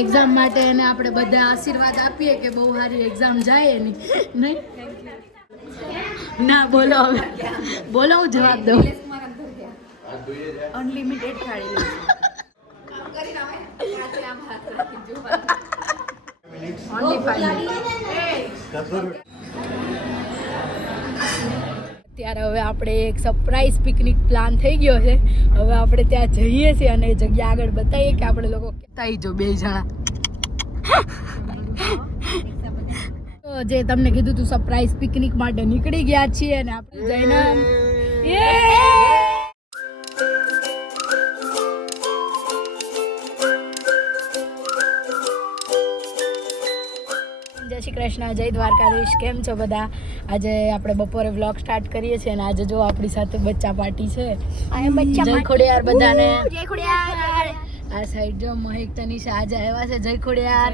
Exam માટે એને આપણે બધા આશીર્વાદ આપીએ કે બહુ સારી એક્ઝામ જાય એની નહીં. ના બોલો હવે બોલો, હું જવાબ દઉં. અનલિમિટેડ થાળી ઓનલી 5 ત્યારે હવે આપણે એક સરપ્રાઈઝ પિકનિક પ્લાન થઈ ગયો છે. હવે આપણે ત્યાં જઈએ છીએ અને એ જગ્યા આગળ બતાવીએ કે આપણે લોકો થઈ જો 2 જણા તો જે તમને કીધું તું સરપ્રાઈઝ પિકનિક માટે નીકળી ગયા છીએ અને આપણે જઈને જય શ્રી કૃષ્ણ, જય દ્વારકાધીશ. કેમ છો બધા? આજે આપણે બપોરે વ્લોગ સ્ટાર્ટ કરીએ છીએ અને આજે જો આપણી સાથે બચ્ચા પાર્ટી છે. જય ખોડિયાર બધાને. જય ખોડિયાર. આ સાઈડ જો મહેક તનિષા આજે આવ્યા છે. જય ખોડિયાર.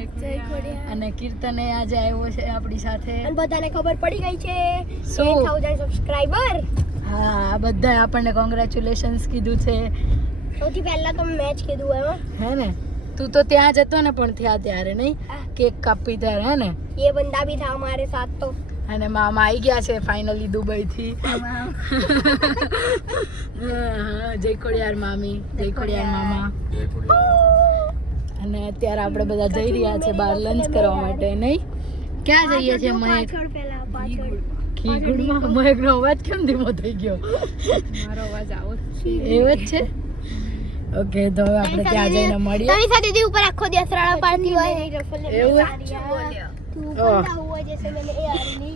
અને કીર્તને આજે આવ્યો છે આપણી સાથે. અને બધાને ખબર પડી ગઈ છે 1000 સબસ્ક્રાઇબર. હા, બધા આપણને કોંગ્રેચ્યુલેશન્સ કીધું છે. સૌથી પહેલા તો મેચ કીધું એમાં હે ને? તું તો ત્યાં જતો ને પણ થયા ત્યારે નહીં, કેક કાપી ત્યારે, હે ને? ये बंदा भी था हमारे साथ तो. અને મામા આવી ગયા છે ફાઇનલી દુબઈ થી. જય ખોડિયાર મામી, જય ખોડિયાર મામા. અને અત્યારે આપણે બધા જઈ રહ્યા છે બહાર લંચ કરવા માટે. નહીં, ક્યાં જઈએ છીએ મહેક? ખીગુડમાં. મહેકનો અવાજ કેમ ધીમો થઈ ગયો? મારો અવાજ આવો છે. એવો જ છે. ઓકે, તો હવે આપણે ત્યાં જઈને મળીએ. तभी सा दीदी ऊपर आखो दिया सराड़ा पाती हुआ है. એવું तू बंदा हुआ जैसे मैंने ए आरनी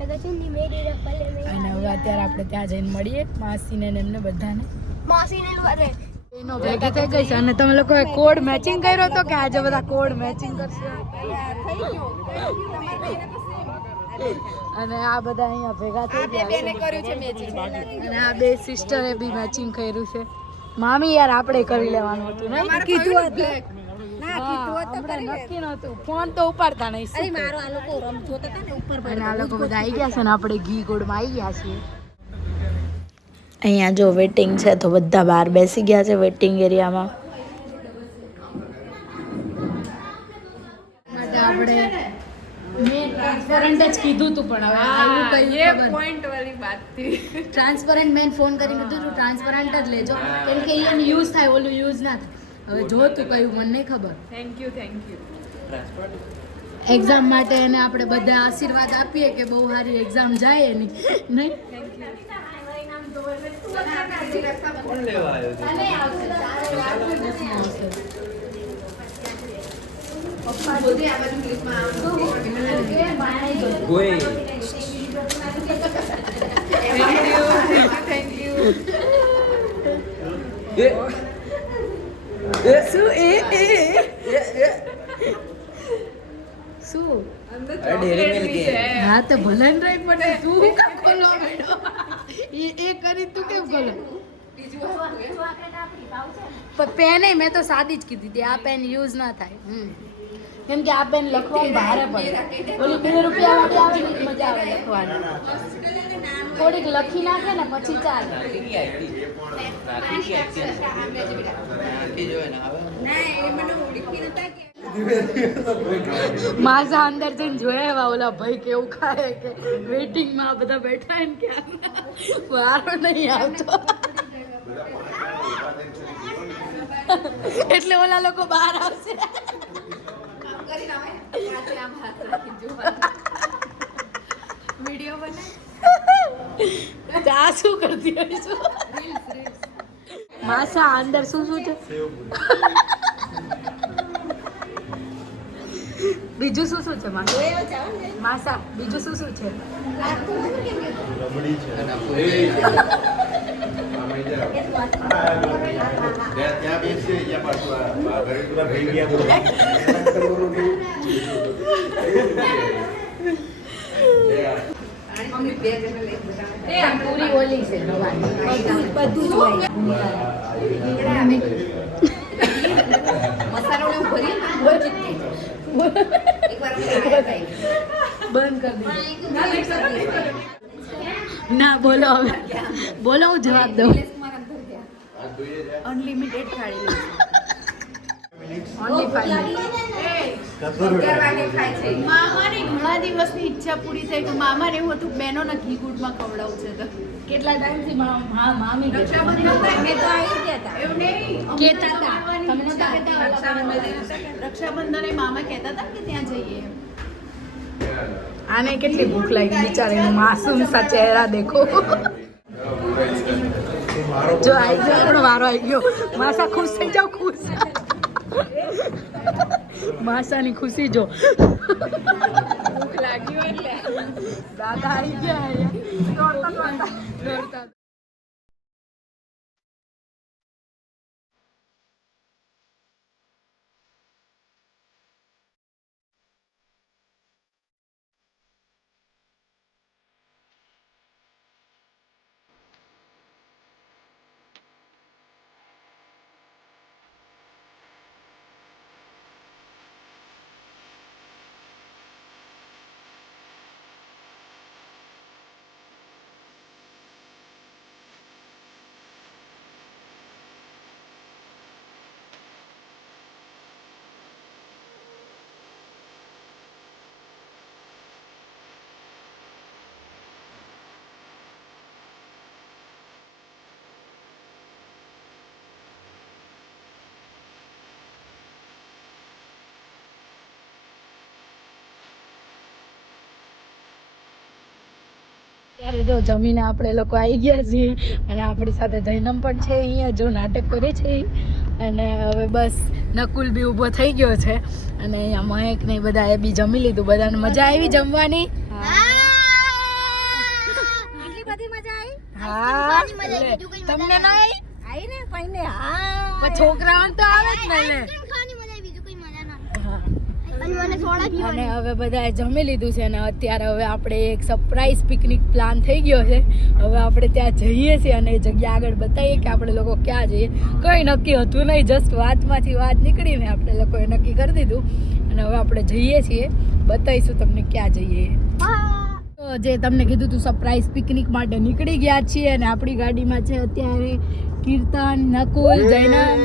लगा चुन्नी मेरी रफले में. અને હવે અત્યારે આપણે ત્યાં જઈને મળીએ માસીને ને એમને બધાને. मासी ने अरे એનો ભેગી થઈ ગઈ છે. અને તમે લોકોએ કોડ મેચિંગ કર્યો તો કે આજે બધા કોડ મેચિંગ કરશે? અને આ બધા અહીંયા ભેગા થઈ ગયા છે. અને આ 2 સિસ્ટરે બી મેચિંગ કર્યું છે. મામી યાર આપણે કરી લેવાનું હતું ને? કીધું હતું. નક્કી નહોતું. ફોન તો ઉપાડતા નહીં. अरे मारो आ लोग रम जोता था ने ऊपर અને આ લોકો બધા આવી ગયા છે ને આપણે ઘી ગોળમાં આવી ગયા છીએ. અહીંયા જો વેટિંગ છે તો બધા બહાર બેસી ગયા છે વેટિંગ એરિયામાં. માટે આપણે મેં ટ્રાન્સપરન્ટ જ કીધું તું પણ હવે આવું કઈ પોઈન્ટ વાળી વાત થી ટ્રાન્સપરન્ટ મેં ફોન કરીને કીધું તું ટ્રાન્સપરન્ટ જ લેજો કેમ કે એને યુઝ થાય, ઓલું યુઝ ના થાય. હવે જો તું કયું મને નહીં ખબર. Thank you. એક્ઝામ માટે એને આપણે બધા આશીર્વાદ આપીએ કે બહુ સારી એક્ઝામ જાય એની નહીં. કોણ લેવા આવ્યો શું? હા તો ભલે ને રહી પડે. તું કેમ ખોલો બેડો? એ કરી તું કેમ ખોલો? પેન મેં તો સાદી જ કીધી હતી. આ પેન યુઝ ના થાય. કેમ કે આ પેન લખવામાં ભારે પડે. ઓલી 2 રૂપિયા વાળી આવે ને મજા આવે લખવાની. થોડીક લખી નાખે ને પછી ચાલે. માઝા અંદર જઈને જોયા એવા ઓલા ભાઈ કેવું ખાય કે વેઇટિંગમાં બધા બેઠા ને ક્યાં વારો નહીં આવતો. એટલે ઓલા લોકો બહાર આવશે. આ શું કરતી હોય છું? માસા અંદર શું શું છે? બીજું શું શું છે માસા? બીજું શું શું છે? રબડી છે. ત્યાં બેસીએ ત્યાં પાછું આ ઘરે બધા ભઈ ગયા. પૂરી ઓલી છે બધું જ હોય. મસાલો ને ભરી બંધ કરી ના બોલો હવે બોલો, હું જવાબ દઉં. અનલિમિટેડ થાળી ઓનલી 5 મામાને ઘણા દિવસની ઈચ્છા પૂરી થઈ કે મામાને એવું હતું બહેનોને ઘી ગુડમાં ખવડાવવું છે તો કેટલા ટાઈમથી હા મામી રક્ષાબંધને મામા કહેતા હતા કે ત્યાં જઈએ. આને કેટલી ભૂખ લાગી બિચારીનું માસૂમ સા ચહેરા દેખો. જો આવી ગયો આપણો વારો આવી ગયો. માસા ખુશ થઈ જાવ ખુશ. માસાની ખુશી જો ભૂખ લાગી એટલે દાદા આવી ગયા દોડતા. ત્યારે જો જમીને આપણે લોકો આવી ગયા છીએ અને આપણી સાથે જૈનમ પણ છે અહીંયા જો નાટક કરે છે. અને હવે બસ નકુલ બી ઊભો થઈ ગયો છે અને અહીંયા મહેક ને બધા એ બી જમી લીધું. બધાને મજા આવી જમવાની? એટલી બધી મજા આવી. હા તમને ના આવી ને કોઈને? હા પણ છોકરાઓને તો આવે જ ને લે. ખાવાની મજા આવી, બીજું કોઈ મજા ના આવી. અને મને સોડા અને પીવાની. હવે બધાએ જમી લીધું છે અને અત્યારે હવે આપણે એક સરપ્રાઈઝ પિકનિક પ્લાન થઈ ગયો છે. હવે આપણે ત્યાં જઈએ છીએ અને એ જગ્યા આગળ બતાવીએ કે આપણે લોકો ક્યાં જઈએ. કંઈ નક્કી હતું નહીં, જસ્ટ વાતમાંથી વાત નીકળીને આપણે લોકોએ નક્કી કરી દીધું અને હવે આપણે જઈએ છીએ. બતાવીશું તમને ક્યાં જઈએ. તો જે તમને કીધું હતું સરપ્રાઈઝ પિકનિક માટે નીકળી ગયા છીએ અને આપણી ગાડીમાં છે અત્યારે કીર્તન, નકુલ, જૈનમ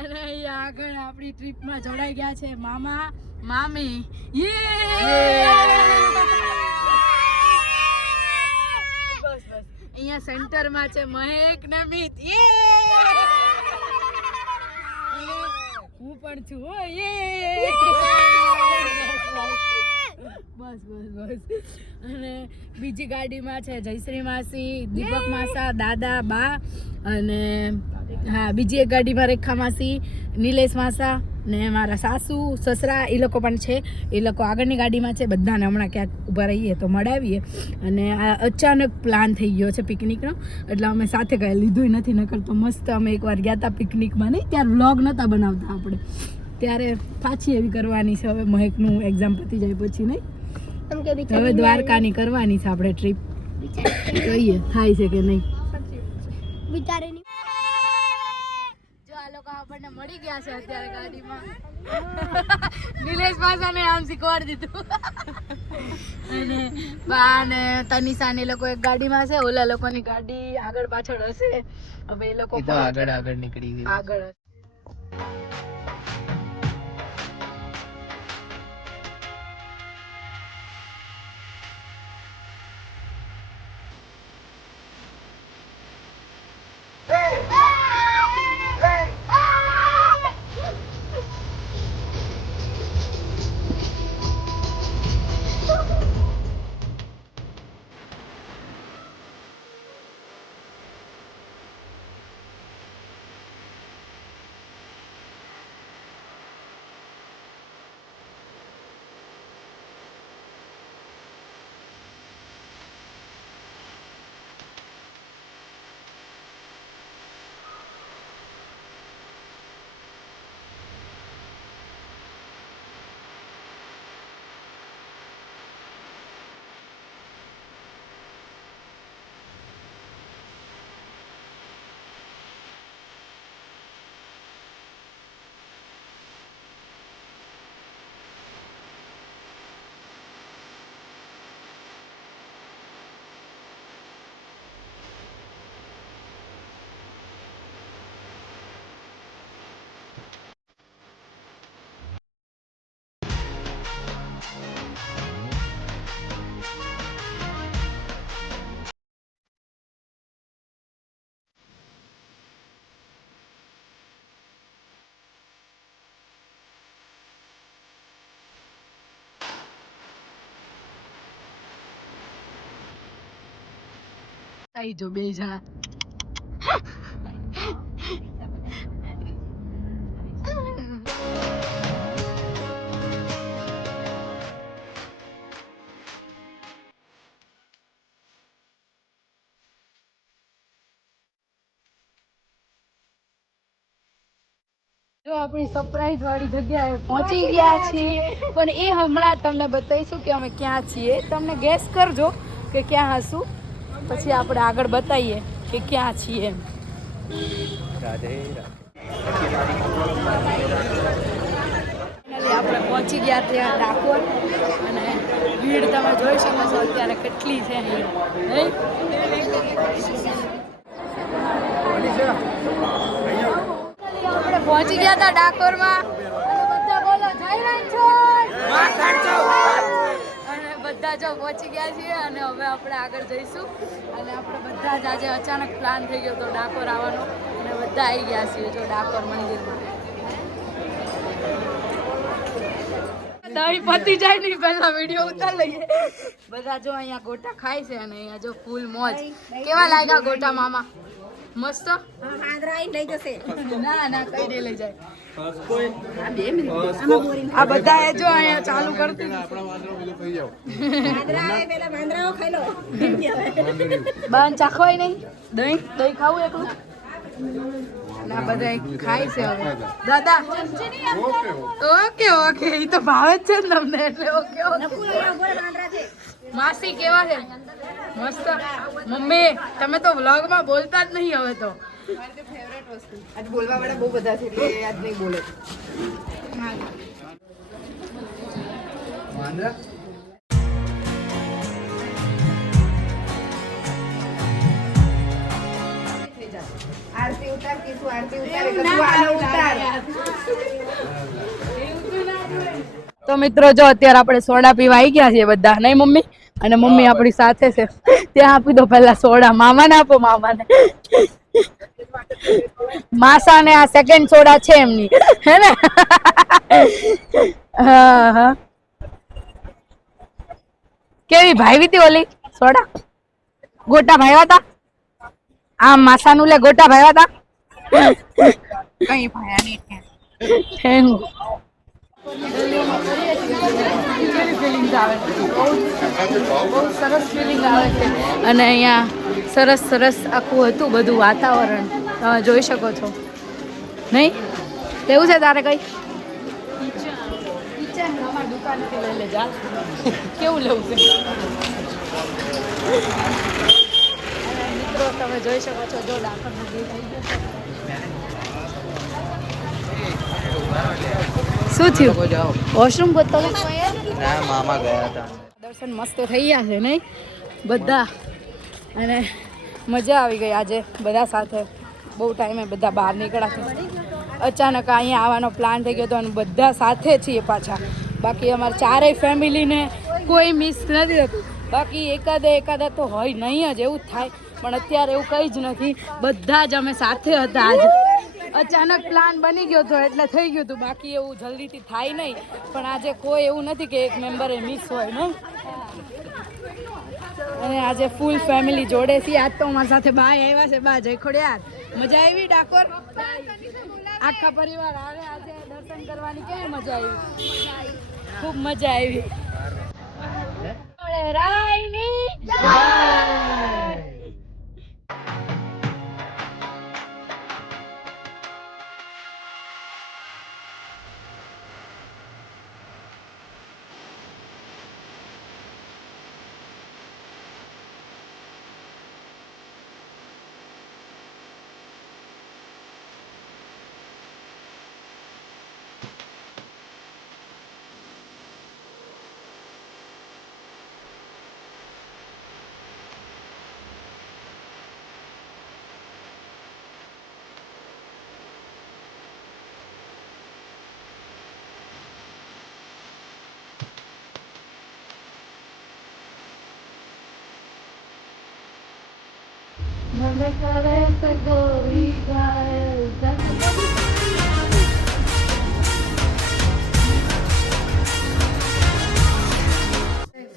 અને અહીંયા આગળ આપણી ટ્રીપમાં જોડાઈ ગયા છે મામા મામી. બસ અહીંયા સેન્ટરમાં છે મહેક ને મિત. હું પણ છું હો. બસ અને બીજી ગાડીમાં છે જયશ્રી માસી, દીપક માસા, દાદા, બા અને હા બીજી એક ગાડીમાં રેખા માસી, નિલેશ માસા ને મારા સાસુ સસરા એ લોકો પણ છે. એ લોકો આગળની ગાડીમાં છે. બધાને હમણાં ક્યાંક ઊભા રહીએ તો મળાવીએ. અને આ અચાનક પ્લાન થઈ ગયો છે પિકનિકનો એટલે અમે સાથે કંઈ લીધું નથી. નકર તો મસ્ત અમે એકવાર ગયા હતા પિકનિકમાં. નહીં ત્યારે વ્લોગ નહોતા બનાવતા આપણે, ત્યારે પાછી એવી કરવાની છે હવે મહેકનું એક્ઝામ પતી જાય પછી. નહીં હવે દ્વારકાની કરવાની છે આપણે ટ્રીપ. જોઈએ થાય છે કે નહીં. વિચારેની જો આ લોકો આપણને મળી ગયા છે અત્યારે ગાડીમાં. નિલેશ ભાષાને આમ શીખવાડી દીધું. અને બા ને તનિષા ને લોકો એક ગાડીમાં છે. ઓલા લોકોની ગાડી આગળ પાછળ હશે. હવે એ લોકો આગળ નીકળી ગયા. આગળ આઈ જો બે જણા જો આપણી સરપ્રાઈઝ વાળી જગ્યાએ પહોંચી ગયા છીએ પણ એ હમણાં તમને બતાવીશું કે અમે ક્યાં છીએ. તમને ગેસ કરજો કે ક્યાં હશું, પછી આપણે આગળ બતાવીએ કે ક્યાં છીએ એમ. આપણે પહોંચી ગયા ત્યાં ડાકોર અને ભીડ તમે જોઈ શકો છો અત્યારે કેટલી છે અહીંયા નહીં. આપણે પહોંચી ગયા હતા ડાકોરમાં અને બધા બોલો જય રણછોડ અને બધા જો પહોંચી ગયા છીએ અને હવે આપણે આગળ જઈશું અને આપણે બધા જ આજે અચાનક પ્લાન થઈ ગયો હતો ડાકોર આવવાનો અને બધા આવી ગયા છીએ જો ડાકોર મંદિરમાં. દહીં પતી જાય નહીં પહેલા વિડીયો ઉતાર લઈએ. બધા જો અહીંયા ગોટા ખાય છે અને અહીંયા જો ફૂલ મોજ. કેવા લાગ્યા ગોટા મામા? મસ્ત. ના ના કઈ દે લઈ જાય. આ બધા જો અહીંયા ચાલુ કરતું બાન ચાખવાય નહીં. દહીં દહીં ખાવું એકલું ના બધા ખાય છે હવે. દાદા ઓકે ઓકે એ તો ભાવે જ છે ને તમને એટલે ઓકે ઓકે. માસી કેવા છે? મસ્ત. મમ્મી તમે તો વ્લોગમાં બોલતા જ નહીં હવે તો. આજ બોલવા વાળા બહુ બધા છે એટલે આજ નહીં બોલે. આરતી ઉતાર કીધું આરતી ઉતાર. તો મિત્રો જો અત્યારે આપણે સોડા પીવા આવી ગયા છીએ બધા નહીં મમ્મી? અને મમ્મી આપણી સાથે છે. ત્યાં આપી દો પહેલા સોડા. મામાને આપો. મામાને માસાને આ સેકન્ડ સોડા છે એમની હે ને. હા હા કેવી ભાઈ હતી ઓલી સોડા? ગોટા ભાવ્યા હતા આમ માસાનું લે ગોટા ભાવ્યા હતા કઈ ભાયા નહીં. બહુ સરસ ફિલિંગ આવે છે અને અહીંયા સરસ સરસ આખું હતું બધું વાતાવરણ તમે જોઈ શકો છો નહીં? લેવું છે તારે કઈ? દુકાનથી લઈ લેજા. કેવું લેવું છે? મિત્રો તમે જોઈ શકો છો જો ડાકોર નદી થઈ ગયો. શું થયું? વોશરૂમ ગોતો? મામા ગયા હતા. દર્શન મસ્ત થઈ ગયા છે નહીં બધા અને મજા આવી ગઈ આજે બધા સાથે. બહુ ટાઈમે બધા બહાર નીકળ્યા છે. અચાનક અહીંયા આવવાનો પ્લાન થઈ ગયો હતો અને બધા સાથે છીએ પાછા. બાકી અમારા ચારેય ફેમિલીને કોઈ મિસ નથી થતું. બાકી એકાદા તો હોય નહીં જ એવું જ થાય પણ અત્યારે એવું કંઈ જ નથી. બધા જ અમે સાથે હતા. આજે અચાનક પ્લાન બની ગયો હતો એટલે થઈ ગયું હતું. બાકી એવું જલ્દીથી થાય નહીં પણ આજે કોઈ એવું નથી કે એક મેમ્બરે મિસ હોય ને. અને આજે ફૂલ ફેમિલી જોડે છે. આજ તો અમારી સાથે બા આવ્યા છે. બા જય ખોડિયાર. મજા આવી ડાકોર? આખા પરિવાર આવે આજે દર્શન કરવાની કેવી મજા આવી? ખૂબ મજા આવી. રાયની જય.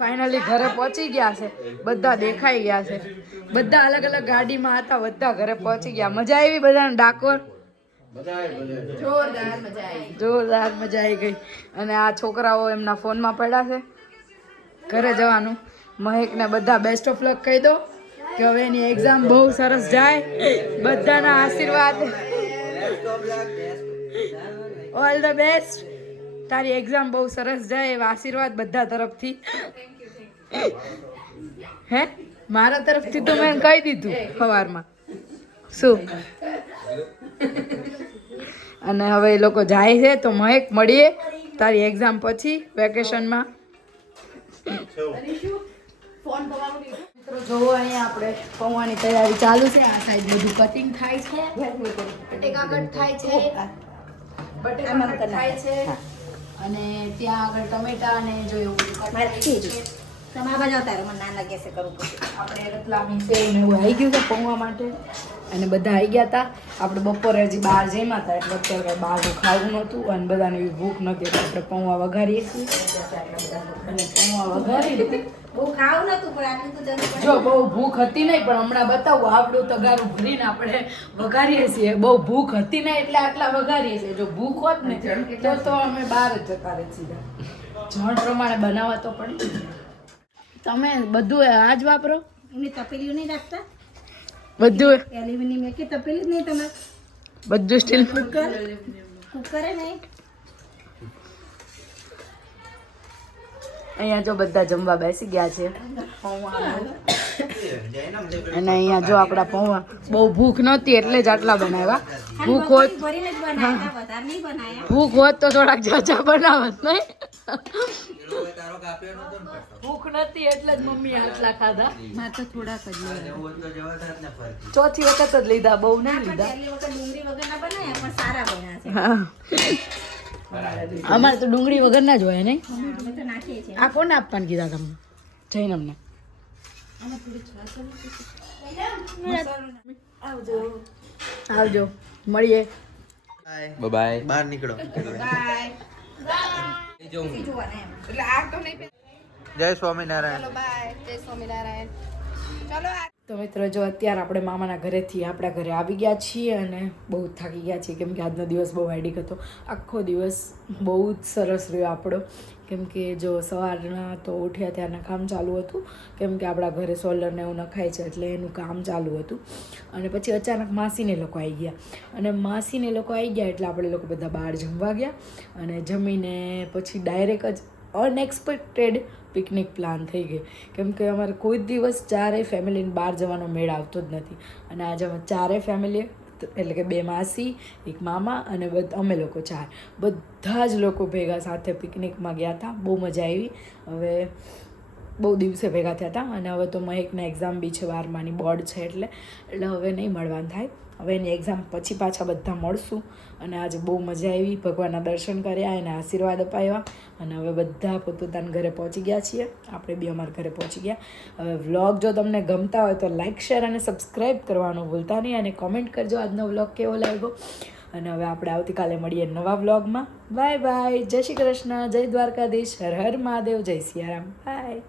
ફાઇનલી ઘરે પહોંચી ગયા છે. બધા દેખાઈ ગયા છે. બધા અલગ અલગ ગાડીમાં હતા. બધા ઘરે પહોંચી ગયા. મજા આવી બધાને ડાકોર? જોરદાર મજા આવી. જોરદાર મજા આવી ગઈ. અને આ છોકરાઓ એમના ફોનમાં પડ્યા છે. ઘરે જવાનું. મહેકને બધા બેસ્ટ ઓફ લક કહી દો કે હવે એની એક્ઝામ બહુ સરસ જાય. બધાના આશીર્વાદ. All the best. તારી એક્ઝામ બહુ સરસ જાય એવા આશીર્વાદ બધા તરફથી. હે મારા તરફથી તો મેં કહી દીધું સવારમાં. શું? અને હવે એ લોકો જાય છે તો મહેક મળીએ તારી એક્ઝામ પછી વેકેશનમાં. મિત્રો જોવો અહીંયા આપણે પૌવાની તૈયારી ચાલુ છે. આ સાઈડ બધું કટિંગ થાય છે. બટેકા કટ થાય છે. બટેકા કટ થાય છે. અને ત્યાં આગળ ટમેટા અને જો એવું બધું કટ થાય છે. આપણે રતલામી સેવ ને એવું આવી ગયું છે પૌવા માટે. અને બધા આવી ગયા હતા. આપણે બપોરે હજી બહાર જમ્યા હતા એટલે અત્યારે બહારનું ખાવું નહોતું અને બધાને એવી ભૂખ નહોતી એટલે આપણે પૌવા વઘારીએ છીએ. અને પૌવા વઘારી જો બહુ ભૂખ હતી નહીં પણ હમણાં બતાવું આપણું તગારું ભરીને આપણે વઘારીએ છીએ. બહુ ભૂખ હતી નહીં એટલે આટલા વઘારીએ છીએ. જો ભૂખ હોત ને તો અમે બહાર જ જતા રહે સીધા. જણ પ્રમાણે બનાવવા તો પડે. તમે બધું આ જ વાપરો? તપેલીઓ નહીં રાખતા? બધું એલ્યુમિનિયમ કે તપેલી જ નહીં તમારે? બધું સ્ટીલ. કુકર નહીં? અહીંયા જો બધા જમવા બેસી ગયા છે. અને અહીંયા જો આપણા પૌવા બહુ ભૂખ નહોતી એટલે જ આટલા બનાવ્યા. ભૂખ હોત તો થોડાક જાજા બનાવત નહીં. ભૂખ નથી એટલે જ મમ્મી આટલા ખાધા. તો થોડાક જ ચોથી વખત જ લીધા, બહુ નહીં લીધા. ડુંગળી વગરના બનાવ્યા પણ સારા બન્યા છે. હા અમારે તો ડુંગળી વગરના જ હોય નહીં. અમે તો નાખીએ છીએ. આ કોને આપવાનું કીધા તમને? જઈને અમને આવજો મળીએ. બાય બહાર નીકળો. એટલે આ તો નહીં. જય સ્વામિનારાયણ. બાય. જય સ્વામિનારાયણ. ચલો તો મિત્રો જો અત્યારે આપણે મામાના ઘરેથી આપણા ઘરે આવી ગયા છીએ અને બહુ થાકી ગયા છીએ કેમ કે આજનો દિવસ બહુ હેડિક હતો. આખો દિવસ બહુ જ સરસ રહ્યો આપણો. કેમ કે જો સવારના તો ઉઠ્યા ત્યારના કામ ચાલુ હતું કેમ કે આપણા ઘરે સોલરને એવું નખાય છે એટલે એનું કામ ચાલુ હતું. અને પછી અચાનક માસીને લોકો આવી ગયા અને માસીને લોકો આવી ગયા એટલે આપણે લોકો બધા બહાર જમવા ગયા અને જમીને પછી ડાયરેક્ટ જ અનએક્સપેક્ટેડ પિકનિક પ્લાન થઈ ગઈ કેમ કે અમારે કોઈ દિવસ ચારેય ફેમિલીને બહાર જવાનો મેળ આવતો જ નથી. અને આજે અમે ચારેય ફેમિલી એટલે કે 2 માસી, 1 મામા અને અમે લોકો 4 બધા જ લોકો ભેગા સાથે પિકનિકમાં ગયા હતા. બહુ મજા આવી. હવે બહુ દિવસે ભેગા થયા હતા અને હવે તો મહેકના એક્ઝામ બી છે 12માની બોર્ડ છે એટલે હવે નહીં મળવાનું થાય. હવે એની એક્ઝામ પછી પાછા બધા મળશું અને આજે બહુ મજા આવી. ભગવાનના દર્શન કર્યા, એને આશીર્વાદ અપાવ્યા અને હવે બધા પોતપોતાના ઘરે પહોંચી ગયા છીએ. આપણે બી અમારા ઘરે પહોંચી ગયા. હવે વ્લોગ જો તમને ગમતા હોય તો લાઇક, શેર અને સબસ્ક્રાઈબ કરવાનું ભૂલતા નહીં અને કોમેન્ટ કરજો આજનો વ્લોગ કેવો લાગ્યો. અને હવે આપણે આવતીકાલે મળીએ નવા વ્લોગમાં. Bye bye. જય શ્રી કૃષ્ણ, જય દ્વારકાધીશ, હર હર મહાદેવ, જય સિયારામ. બાય.